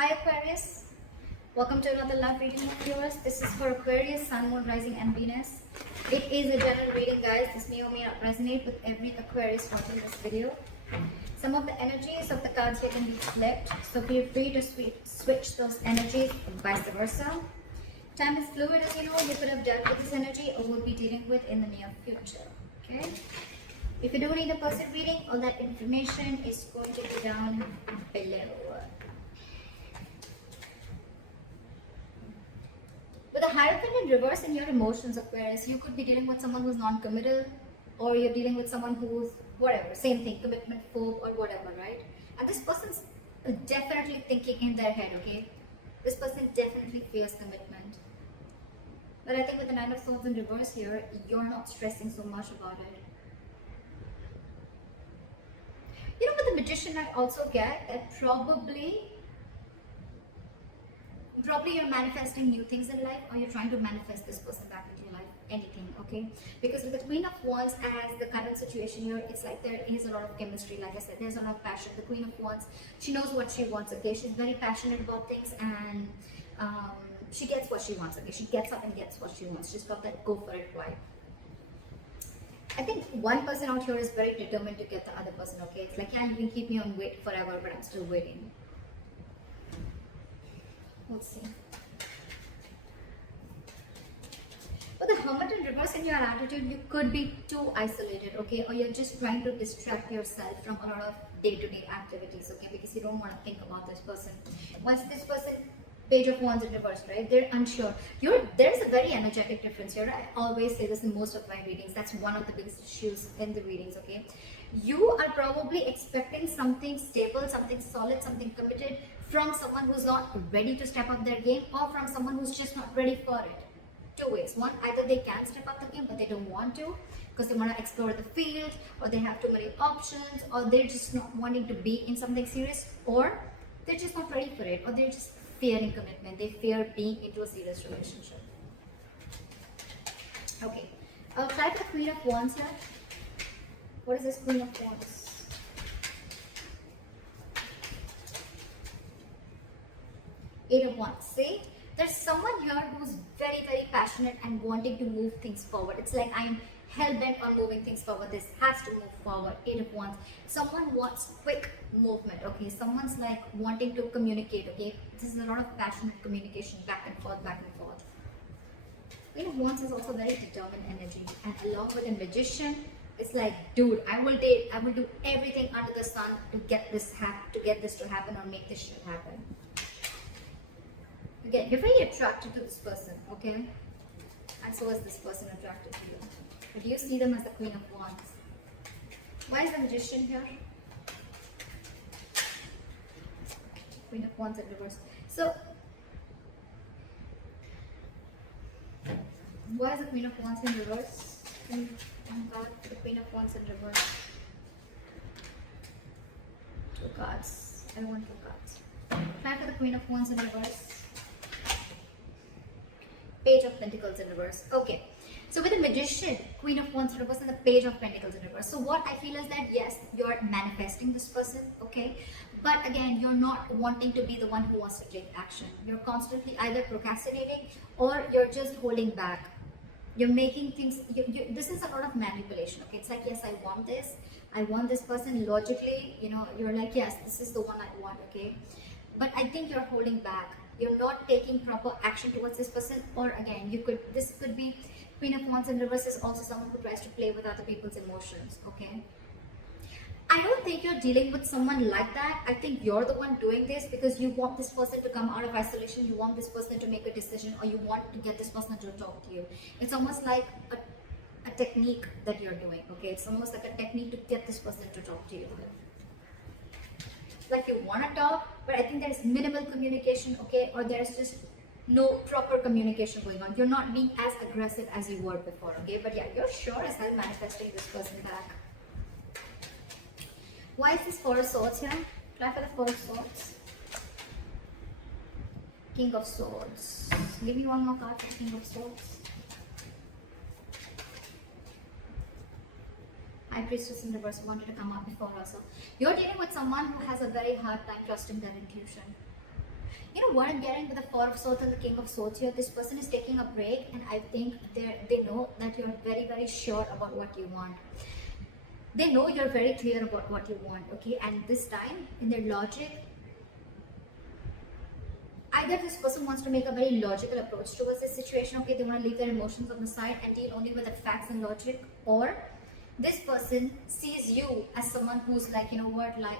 Hi Aquarius, welcome to another love reading of yours. This is for Aquarius, Sun, Moon, Rising and Venus. It is a general reading, guys. This may or may not resonate with every Aquarius watching this video. Some of the energies of the cards here can be flipped, so feel free to switch those energies and vice versa. Time is fluid, as you know. You could have dealt with this energy or will be dealing with in the near future. Okay? If you do need a personal reading, all that information is going to be down below. With the Hierophant in reverse in your emotions, Aquarius, you could be dealing with someone who's non-committal, or you're dealing with someone who's whatever, same thing, commitment phobe or whatever, right? And this person's definitely thinking in their head, okay? This person definitely fears commitment. But I think with the Nine of Swords in reverse here, you're not stressing so much about it. You know, with the Magician, I also get that probably you're manifesting new things in life, or you're trying to manifest this person back into your life, anything, okay? Because with the Queen of Wands as the current situation here, it's like there is a lot of chemistry. Like I said, there's a lot of passion. The Queen of Wands, she knows what she wants, okay? She's very passionate about things, and she gets what she wants, okay? She gets up and gets what she wants. She's got that go for it vibe. I think one person out here is very determined to get the other person, okay? It's like, yeah, you can keep me on wait forever, but I'm still waiting. Let's see. With the Hermit in reverse in your attitude, you could be too isolated, okay? Or you're just trying to distract yourself from a lot of day-to-day activities, okay? Because you don't want to think about this person. Once this person, Page of Wands in reverse, right? They're unsure. There's a very energetic difference here. I always say this in most of my readings. That's one of the biggest issues in the readings, okay? You are probably expecting something stable, something solid, something committed from someone who's not ready to step up their game, or from someone who's just not ready for it. Two ways. One, either they can step up the game, but they don't want to because they want to explore the field, or they have too many options, or they're just not wanting to be in something serious, or they're just not ready for it, or they're just fearing commitment. They fear being into a serious relationship. Okay, I'll try for the Queen of Wands here. What is this Queen of Wands? Eight of Wands. See, there's someone here who's very, very passionate and wanting to move things forward. It's like, I'm hell-bent on moving things forward. This has to move forward. Eight of Wands. Someone wants quick movement, okay? Someone's like wanting to communicate, okay? This is a lot of passionate communication, back and forth, back and forth. Queen of Wands is also very determined energy. And along with a Magician, it's like, dude, I will do everything under the sun to get this to happen, or make this shit happen. Again, you're very attracted to this person, okay? And so is this person attracted to you. But you see them as the Queen of Wands. Why is the Magician here? Queen of Wands in reverse. So, why is the Queen of Wands in reverse? Oh God, the Queen of Wands in reverse. Two cards. I want two cards. Try for the Queen of Wands in reverse. Page of Pentacles in reverse. Okay. So with the Magician, Queen of Wands in reverse, and the Page of Pentacles in reverse. So what I feel is that, yes, you're manifesting this person, okay? But again, you're not wanting to be the one who wants to take action. You're constantly either procrastinating, or you're just holding back. You're making things, this is a lot of manipulation, okay? It's like, yes, I want this person. Logically, you know, you're like, yes, this is the one I want, okay? But I think you're holding back. You're not taking proper action towards this person. Or again, this could be Queen of Wands in reverse is also someone who tries to play with other people's emotions, okay? I don't think you're dealing with someone like that. I think you're the one doing this because you want this person to come out of isolation. You want this person to make a decision, or you want to get this person to talk to you. It's almost like a technique that you're doing, okay? It's almost like a technique to get this person to talk to you. Like, you want to talk, but I think there's minimal communication, okay? Or there's just no proper communication going on. You're not being as aggressive as you were before, okay? But yeah, you're sure as hell manifesting this person back. Why is this Four of Swords here? Try for the Four of Swords. King of Swords. Give me one more card for King of Swords. High Priestess in reverse wanted to come up before also. You're dealing with someone who has a very hard time trusting their intuition. You know what I'm getting with the Four of Swords and the King of Swords here? This person is taking a break, and I think they know that you're very, very sure about what you want. They know you're very clear about what you want, okay? And this time, in their logic, either this person wants to make a very logical approach towards this situation, okay? They want to leave their emotions on the side and deal only with the facts and logic, or this person sees you as someone who's like, you know what, like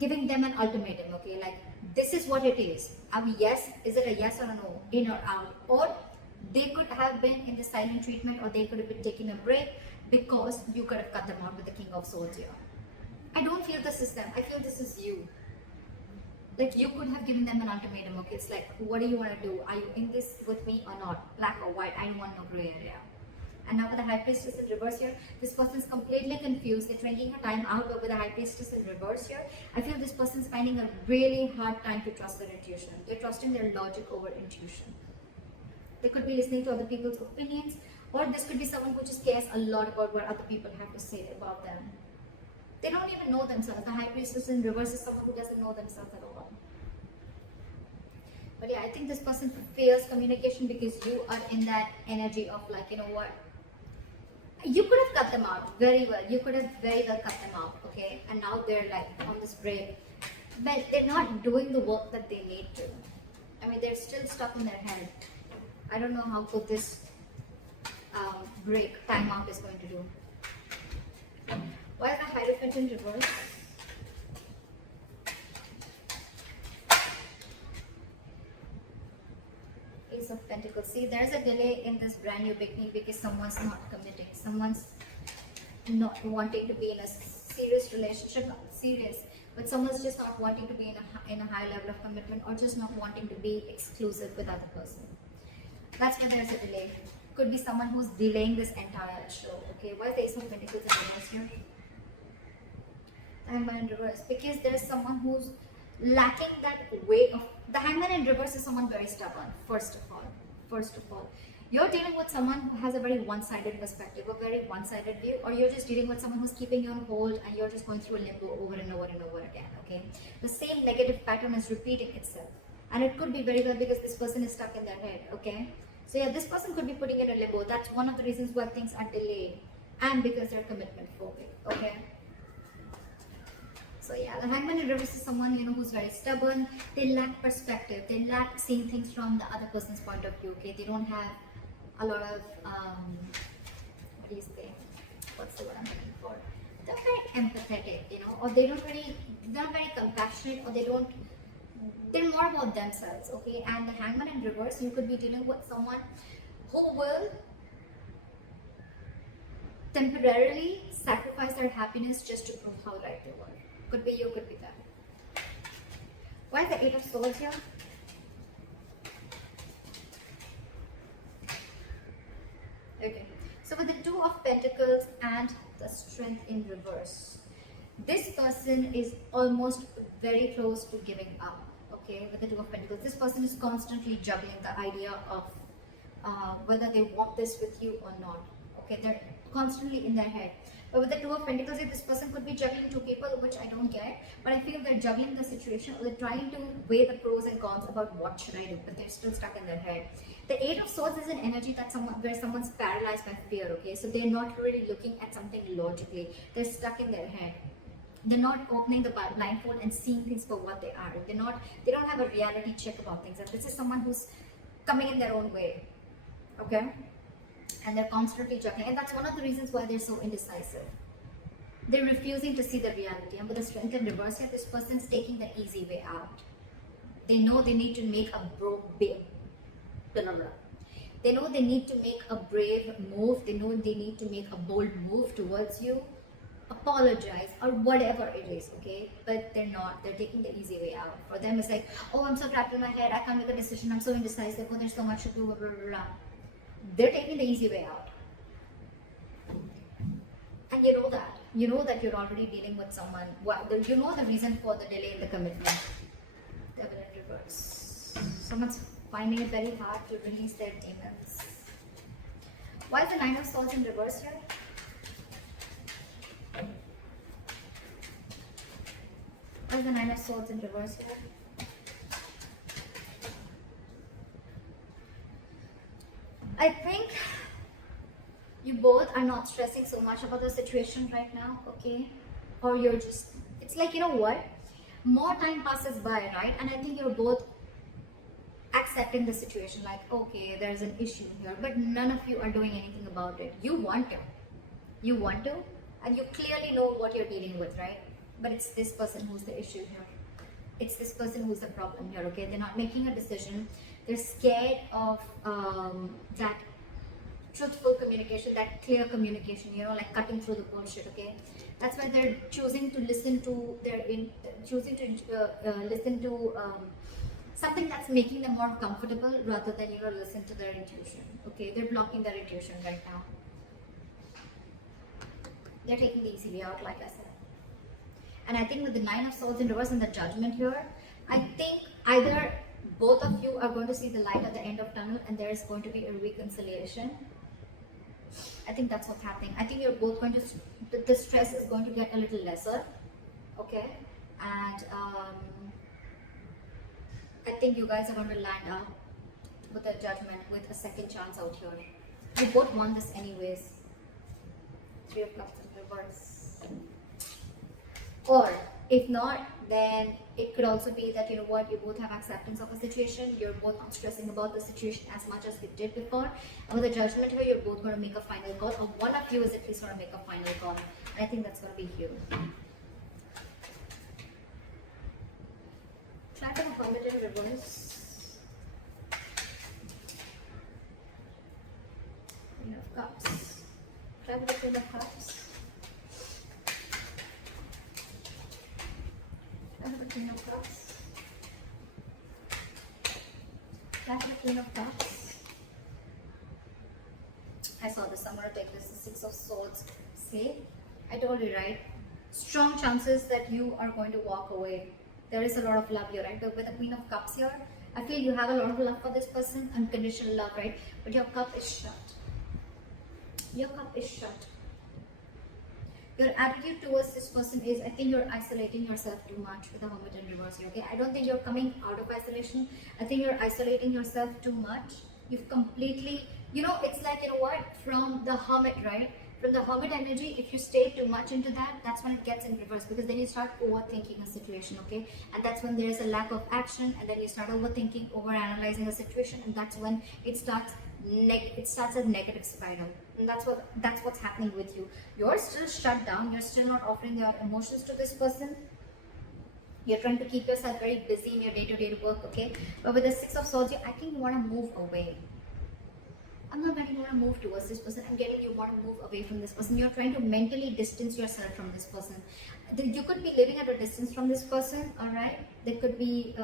giving them an ultimatum, okay? Like, this is what it is. Yes, is it a yes or a no, in or out? Or they could have been in the silent treatment, or they could have been taking a break because you could have cut them out with the King of Swords here. I don't feel this is them. I feel this is you. Like, you could have given them an ultimatum, okay? It's like, what do you want to do? Are you in this with me or not? Black or white? I don't want no gray area. And now with the High Priestess in reverse here, this person is completely confused. They're drinking her time out, but with the High Priestess in reverse here, I feel this person is finding a really hard time to trust their intuition. They're trusting their logic over intuition. They could be listening to other people's opinions, or this could be someone who just cares a lot about what other people have to say about them. They don't even know themselves. The High Priestess in reverse is someone who doesn't know themselves at all. But yeah, I think this person fears communication because you are in that energy of like, you know what? You could have cut them out very well. You could have very well cut them out, okay? And now they're like on this break. But they're not doing the work that they need to. I mean, they're still stuck in their head. I don't know how good this break, timeout is going to do. Why is the Hierophant in reverse? Ace of Pentacles. See, there's a delay in this brand new beginning because someone's not committing. Someone's not wanting to be in a serious relationship, not serious, but someone's just not wanting to be in a high level of commitment, or just not wanting to be exclusive with other person. That's why there's a delay. Could be someone who's delaying this entire show. Okay, why is the Ace of Pentacles in reverse here? Hangman in reverse, because there's someone who's lacking that way of. The Hangman in reverse is someone very stubborn. First of all, you're dealing with someone who has a very one-sided perspective, a very one-sided view, or you're just dealing with someone who's keeping you on hold and you're just going through a limbo over and over and over again. Okay, the same negative pattern is repeating itself, and it could be very well because this person is stuck in their head. Okay, so yeah, this person could be putting in a limbo. That's one of the reasons why things are delayed, and because they're commitment phobic. Okay. So yeah, the Hangman in reverse is someone, you know, who's very stubborn. They lack perspective. They lack seeing things from the other person's point of view. Okay, they don't have a lot of what do you say? What's the word I'm looking for? They're very empathetic, you know, or they're not very compassionate, or they're more about themselves. Okay, and the Hangman in reverse, you could be dealing with someone who will temporarily sacrifice their happiness just to prove how right they were. Could be you, could be them. Why is the Eight of Swords here? Okay, so with the Two of Pentacles and the Strength in reverse, this person is almost very close to giving up. Okay, with the Two of Pentacles, this person is constantly juggling the idea of whether they want this with you or not. Okay, they're constantly in their head. But with the Two of Pentacles, this person could be juggling two people, which I don't get. But I feel they're juggling the situation, or they're trying to weigh the pros and cons about what should I do, but they're still stuck in their head. The Eight of Swords is an energy that where someone's paralyzed by fear. Okay, so they're not really looking at something logically. They're stuck in their head. They're not opening the blindfold and seeing things for what they are. They don't have a reality check about things. And this is someone who's coming in their own way. Okay. And they're constantly juggling, and that's one of the reasons why they're so indecisive. They're refusing to see the reality, and with the Strength in reverse here, this person's taking the easy way out. They know they need to make They know they need to make a brave move. They know they need to make a bold move towards you, apologize, or whatever it is, okay? But they're not. They're taking the easy way out. For them, it's like, oh, I'm so trapped in my head. I can't make a decision. I'm so indecisive. Oh, there's so much to do. Blah, blah, blah. They're taking the easy way out. And you know that. You know that you're already dealing with someone. Well, you know the reason for the delay in the commitment. Devil in reverse. Someone's finding it very hard to release their demons. Why is the Nine of Swords in reverse here? Why is the Nine of Swords in reverse here? I think you both are not stressing so much about the situation right now, okay? Or you're just, it's like, you know what? More time passes by, right? And I think you're both accepting the situation like, okay, there's an issue here, but none of you are doing anything about it. You want to. You want to, and you clearly know what you're dealing with, right? But it's this person who's the issue here. It's this person who's the problem here, okay? They're not making a decision. They're scared of that truthful communication, that clear communication, you know, like cutting through the bullshit, okay? That's why they're choosing to listen to listen to something that's making them more comfortable rather than, you know, listen to their intuition, okay? They're blocking their intuition right now. They're taking the easy way out, like I said. And I think with the Nine of Swords in reverse and the Judgment here, I think either both of you are going to see the light at the end of tunnel and there is going to be a reconciliation. I think that's what's happening. I think you're both going to, the stress is going to get a little lesser, okay? And I think you guys are going to land up with a Judgment, with a second chance out here. You both want this anyways. Three of Cups in reverse. Or if not, then it could also be that, you know what, you both have acceptance of a situation. You're both not stressing about the situation as much as you did before. And with the Judgment here, you're both going to make a final call, or one of you is at least going to make a final call. And I think that's going to be you. Try to come it in reverse. Queen of Cups. Try with the Queen of Cups. Try with the Queen of Cups. Try with the Queen of Cups. I saw this. I'm going to take this. The Six of Swords. See? I told you, right? Strong chances that you are going to walk away. There is a lot of love here, right? But with the Queen of Cups here, I feel you have a lot of love for this person. Unconditional love, right? But your cup is shut. Your cup is shut. Your attitude towards this person is, I think you're isolating yourself too much with the Hermit in reverse here, okay? I don't think you're coming out of isolation. I think you're isolating yourself too much. You've completely, you know, it's like, you know what, from the Hermit, right? From the Hermit energy, if you stay too much into that, that's when it gets in reverse, because then you start overthinking a situation, okay? And that's when there is a lack of action, and then you start overthinking, overanalyzing a situation, and that's when it starts a negative spiral. And that's what's happening with you. You're still shut down. You're still not offering your emotions to this person. You're trying to keep yourself very busy in your day-to-day work, okay? But with the Six of Swords, I think you want to move away. I'm not getting you want to move towards this person. I'm getting you want to move away from this person. You're trying to mentally distance yourself from this person. You could be living at a distance from this person, all right? There could be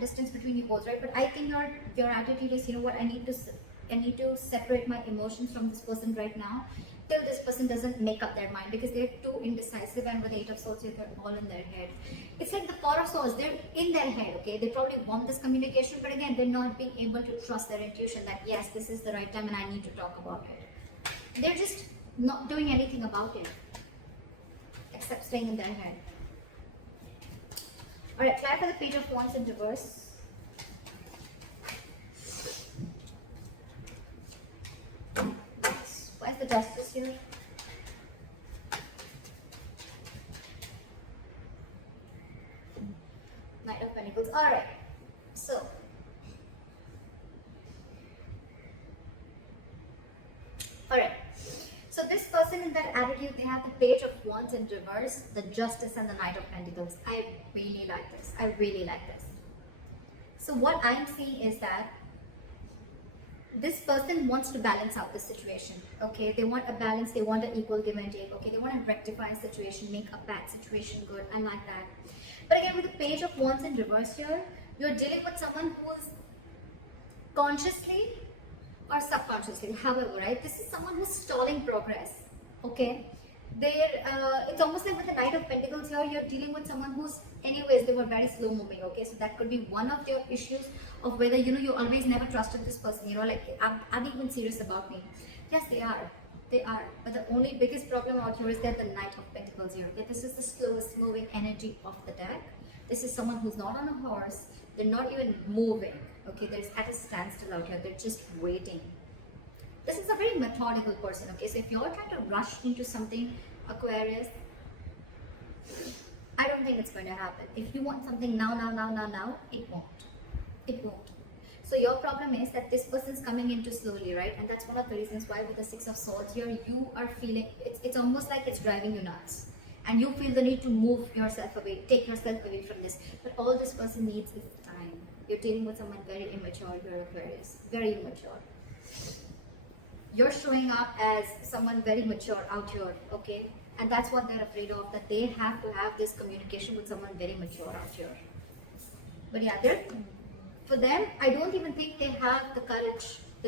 distance between you both, right? But I think your attitude is, you know what, I need to separate my emotions from this person right now till this person doesn't make up their mind, because they're too indecisive, and with Eight of Swords they're all in their head. It's like the Four of Swords, they're in their head, okay? They probably want this communication, but again, they're not being able to trust their intuition that yes, this is the right time and I need to talk about it. They're just not doing anything about it except staying in their head. Alright, try for the Page of Wands in reverse. Why is the Justice here? Knight of Pentacles. Alright, so this person in that attitude, they have the Page of Wands in reverse, the Justice, and the Knight of Pentacles. I really like this. I really like this. So what I'm seeing is that this person wants to balance out the situation, okay? They want a balance, they want an equal give and take, okay? They want to rectify a situation, make a bad situation good. I like that. But again, with the Page of Wands in reverse here, you're dealing with someone who is consciously or subconsciously, however, right? This is someone who's stalling progress, okay? It's almost like with the Knight of Pentacles here, you're dealing with someone who's, anyways, they were very slow moving, okay? So that could be one of your issues of whether, you know, you always never trusted this person, you know, like, are they even serious about me? Yes, they are. They are. But the only biggest problem out here is that the Knight of Pentacles here. Okay? This is the slowest moving energy of the deck. This is someone who's not on a horse. They're not even moving. Okay, they're at a standstill out here. They're just waiting. This is a very methodical person. Okay, so if you're trying to rush into something, Aquarius, I don't think it's going to happen. If you want something now, it won't. It won't. So your problem is that this person's coming into slowly, right? And that's one of the reasons why with the Six of Swords here, you are feeling, it's almost like it's driving you nuts. And you feel the need to move yourself away, take yourself away from this. But all this person needs is time. You're dealing with someone very immature here, Aquarius. Very immature. You're showing up as someone very mature out here, okay? And that's what they're afraid of, that they have to have this communication with someone very mature out here. But yeah, for them, I don't even think they have the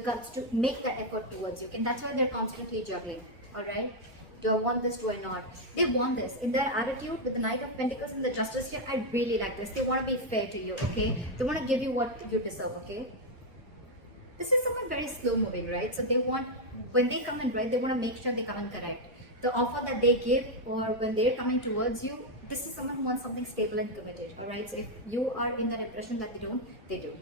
guts to make that effort towards you. And that's why they're constantly juggling, all right? Do I want this? Do I not? They want this. In their attitude with the Knight of Pentacles and the Justice here, I really like this. They want to be fair to you, okay? They want to give you what you deserve, okay? This is someone very slow moving, right? So they want, when they come in, right, they want to make sure they come in correct. The offer that they give, or when they're coming towards you, this is someone who wants something stable and committed, all right? So if you are in that impression that they don't, they do.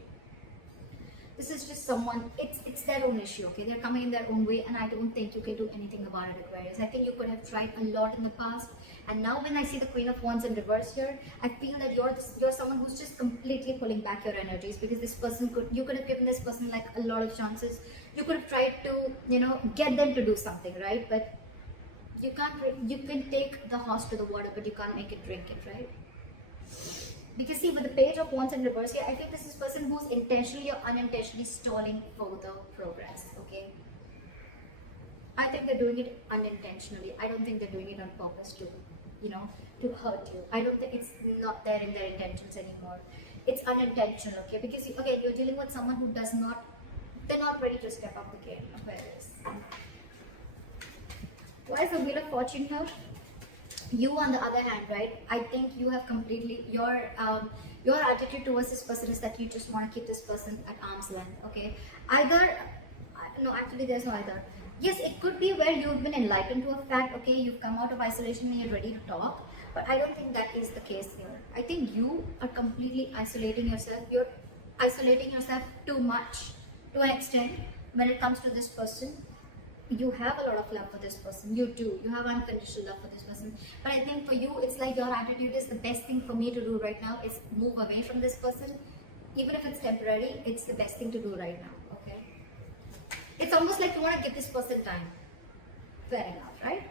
This is just someone, it's their own issue, okay? They're coming in their own way, and I don't think you can do anything about it, Aquarius. I think you could have tried a lot in the past, and now when I see the Queen of Wands in reverse here, I feel that you're someone who's just completely pulling back your energies, because this person you could have given this person like a lot of chances. You could have tried to, get them to do something, right? But you can take the horse to the water, but you can't make it drink it, right? Because see, with the Page of Wands in reverse here, I think this is a person who's intentionally or unintentionally stalling further progress, okay? I think they're doing it unintentionally. I don't think they're doing it on purpose to hurt you. I don't think it's not there in their intentions anymore. It's unintentional, okay? Because again, you're dealing with someone who they're not ready to step up the game, Aquarius. Why is the Wheel of Fortune here? You, on the other hand, right, I think you have completely, your attitude towards this person is that you just want to keep this person at arm's length, okay? No, actually there's no either. Yes, it could be where you've been enlightened to a fact, okay, you've come out of isolation and you're ready to talk, but I don't think that is the case here. I think you are completely isolating yourself. You're isolating yourself too much, to an extent, when it comes to this person. You have a lot of love for this person. You do. You have unconditional love for this person. But I think for you, it's like your attitude is the best thing for me to do right now is move away from this person. Even if it's temporary, it's the best thing to do right now, okay? It's almost like you want to give this person time. Fair enough, right?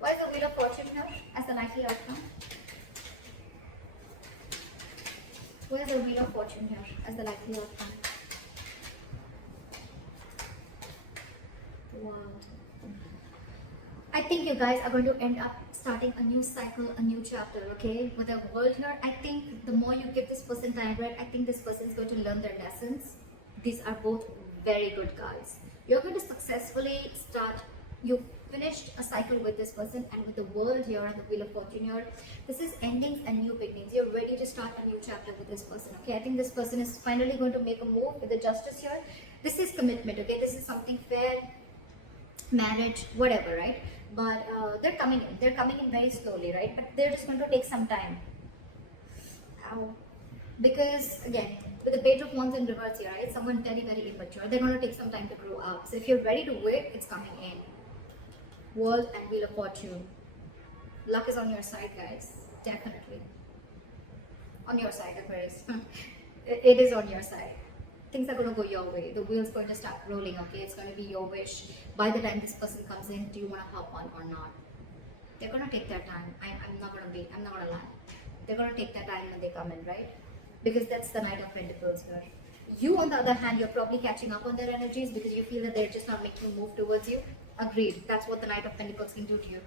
Why is the Wheel of Fortune here as the likely outcome? Where is the Wheel of Fortune here as the likely outcome? Wow. I think you guys are going to end up starting a new cycle, a new chapter, okay? With the World here, I think the more you give this person time, right, I think this person is going to learn their lessons. These are both very good cards. You're going to successfully you finished a cycle with this person, and with the World here and the Wheel of Fortune here, this is endings and new beginnings. You're ready to start a new chapter with this person, okay? I think this person is finally going to make a move with the Justice here. This is commitment, okay? This is something fair, marriage, whatever, right? But they're coming in very slowly, right? But they're just going to take some time. Because again, with the Page of Wands in reverse here, right? Someone very, very immature. They're going to take some time to grow up. So if you're ready to wait, it's coming in. World and Wheel of Fortune. Luck is on your side, guys. Definitely. On your side, Aquarius. It is on your side. Things are going to go your way. The wheel's going to start rolling, okay? It's going to be your wish. By the time this person comes in, do you want to hop on or not? They're going to take their time. I'm not going to lie. They're going to take their time when they come in, right? Because that's the Knight of Pentacles here. You, on the other hand, you're probably catching up on their energies because you feel that they're just not making a move towards you. Agreed. That's what the Knight of Pentacles can do to you.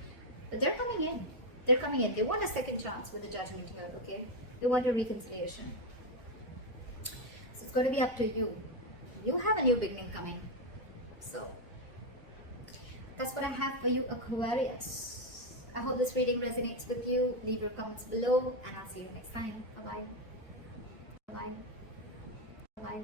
But they're coming in. They're coming in. They want a second chance with the Judgment here, okay? They want a reconciliation. So it's going to be up to you. You have a new beginning coming. So that's what I have for you, Aquarius. I hope this reading resonates with you. Leave your comments below, and I'll see you next time. Bye-bye. Bye-bye. Bye-bye.